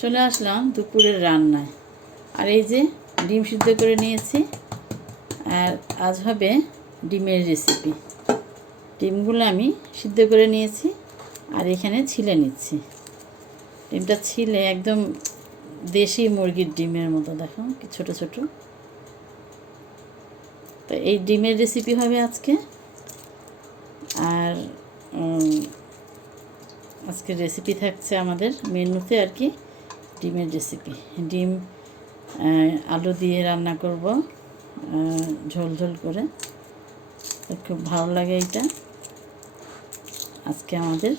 চলে আসলাম দুপুরের রান্নায়। আর এই যে ডিম সিদ্ধ করে নিয়েছি, আর আজ হবে ডিমের রেসিপি ডিমগুলো আমি সিদ্ধ করে নিয়েছি, আর এখানে ছিলে নিচ্ছি। ডিমটা ছিলে একদম দেশি মুরগির ডিমের মতো, দেখো কি ছোট ছোট। তো এই ডিমের রেসিপি হবে আজকে। আর আজকের রেসিপি থাকছে আমাদের মেনুতে আর কি ডিমের রেসিপি ডিম আলু দিয়ে রান্না করব ঝোল ঝোল করে। খুব ভালো লাগে এটা। আজকে আমাদের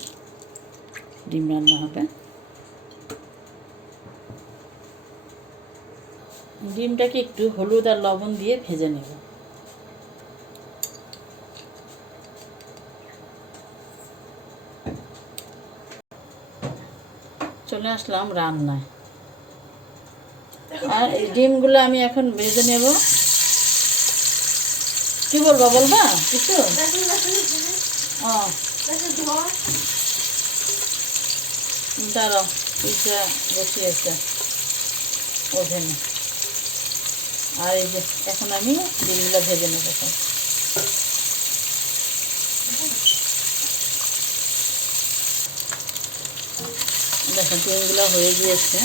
ডিম রান্না হবে। ডিমটাকে একটু হলুদ আর লবণ দিয়ে ভেজে নেব। চলে আসলাম রান্নায়। আর এই ডিমগুলো আমি এখন ভেজে নেব। কি বলবা বলবা? কিছু? দাঁড়াও পিঠা বসিয়েছে ওভেনে। আর এই যে, এখন আমি ডিমগুলো ভেজে নেব সব দেখো, ডিমগুলো হয়ে গিয়েছে।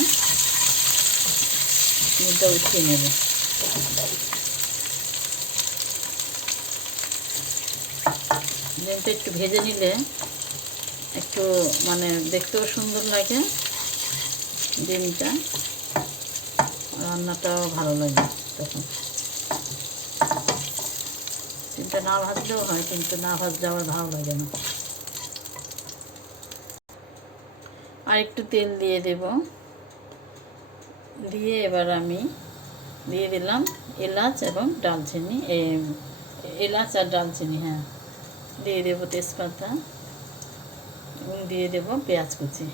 ডিমটা উঠিয়ে নেবে একটু ভেজে নিলে একটু মানে দেখতেও সুন্দর লাগে ডিমটা। রান্নাটাও ভালো লাগে তখন। ডিমটা না ভাজলেও হয়, কিন্তু না ভাজলে আবার ভালো লাগে না। আর একটু তেল দিয়ে দেব। দিয়ে এবার আমি দিয়ে দিলাম এলাচ এবং ডালচিনি এলাচ আর ডালচিনি হ্যাঁ। দিয়ে দেবো তেজপাতা এবং দিয়ে দেব পেঁয়াজ কুচি।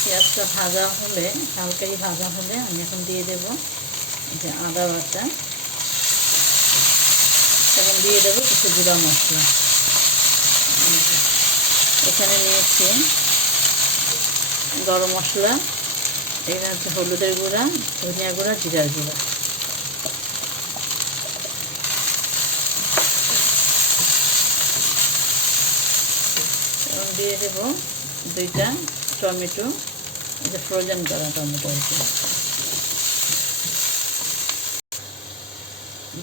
পেঁয়াজটা ভাজা হলে, হালকাই ভাজা হলে আমি এখন দিয়ে দেব যে আদা বাটা এবং দিয়ে দেবো কিছু গুঁড়া মশলা। এখানে নিয়েছি গরম মশলা এখানে হচ্ছে হলুদের গুঁড়া, ধনিয়া গুঁড়া, জিরার গুঁড়া। এবং দিয়ে দেব দুইটা টমেটো যে ফ্রোজেন করা টমেটো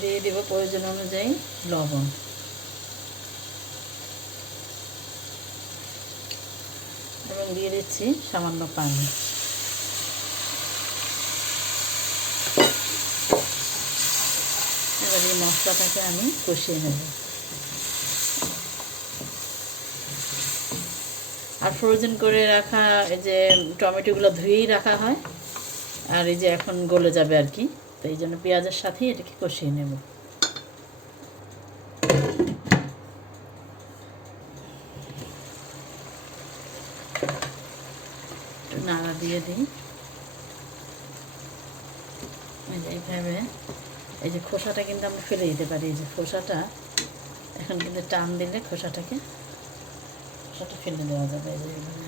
দিয়ে দেব প্রয়োজন অনুযায়ী লবণ। দিয়ে দিচ্ছি, সামান্য পানি। এবার এই মশলাটাকে আমি কষিয়ে নেব। আর ফ্রোজেন করে রাখা এই যে টমেটোগুলো ধুয়েই রাখা হয়, আর এই যে এখন গলে যাবে আর কি, তো এই জন্য পেঁয়াজের সাথেই এটাকে কষিয়ে নেব। একটু নাড়া দিয়ে দিই। এইভাবে। এই যে খোসাটা কিন্তু আমরা ফেলে দিতে পারি। এই যে খোসাটা, এখন কিন্তু টান দিলে খোসাটাকে, খোসাটা ফেলে দেওয়া যাবে। এই যে এইভাবে।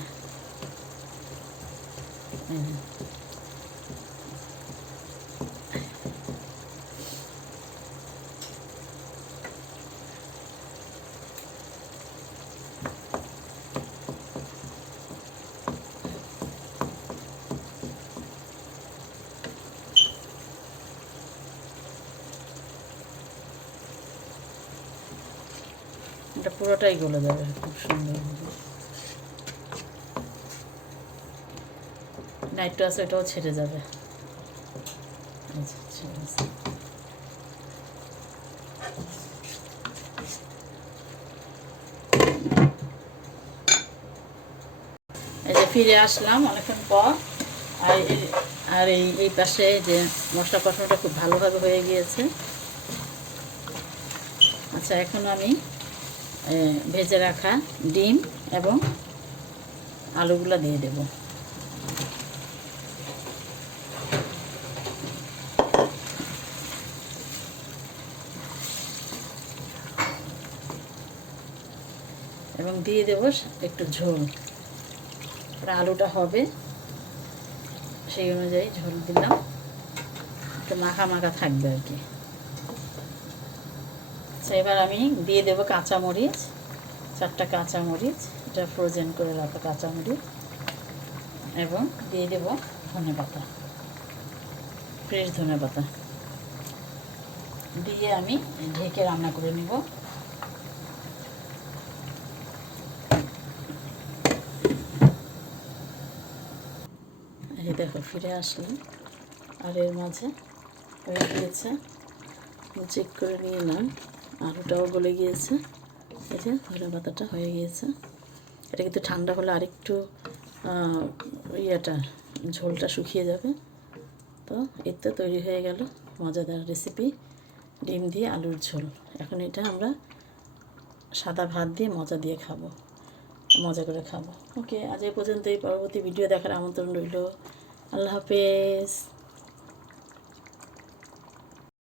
পুরোটাই গলে যাবে, খুব সুন্দর নাইট্রো আছে এটাও ছেড়ে যাবে। যে ফিরে আসলাম অনেকক্ষণ পর, আর এই- আর এই এই পাশে যে মশলা কষানোটা খুব ভালোভাবে হয়ে গিয়েছে। আচ্ছা এখন আমি ভেজে রাখা ডিম এবং আলুগুলো দিয়ে দেব। এবং দিয়ে দেবো একটু ঝোল। আলুটা হবে সেই অনুযায়ী ঝোল দিলাম। একটু মাখা মাখা থাকবে আর কি। আচ্ছা এবার আমি দিয়ে দেবো কাঁচামরিচ, চারটা কাঁচামরিচ, এটা ফ্রোজেন করে রাখা কাঁচামরিচ, এবং দিয়ে দেবো ধনে পাতা ফ্রেশ ধনে পাতা। দিয়ে আমি ঢেকে রান্না করে নিব। এই দেখো, ফিরে আসলাম। আর এর মাঝে হয়ে গিয়েছে, চেক করে নিয়ে এলাম আলুটাও গলে গিয়েছে। এই যে ধনে পাতাটা হয়ে গিয়েছে। এটা কিন্তু ঠান্ডা হলে আরেকটু ইয়েটা, ঝোলটা শুকিয়ে যাবে। তো এর তো তৈরি হয়ে গেল মজাদার রেসিপি ডিম দিয়ে আলুর ঝোল। এখন এটা আমরা সাদা ভাত দিয়ে মজা দিয়ে খাব, মজা করে খাব। ওকে আজ এই পর্যন্তই। পরবর্তী ভিডিও দেখার আমন্ত্রণ রইল। আল্লাহ হাফেজ।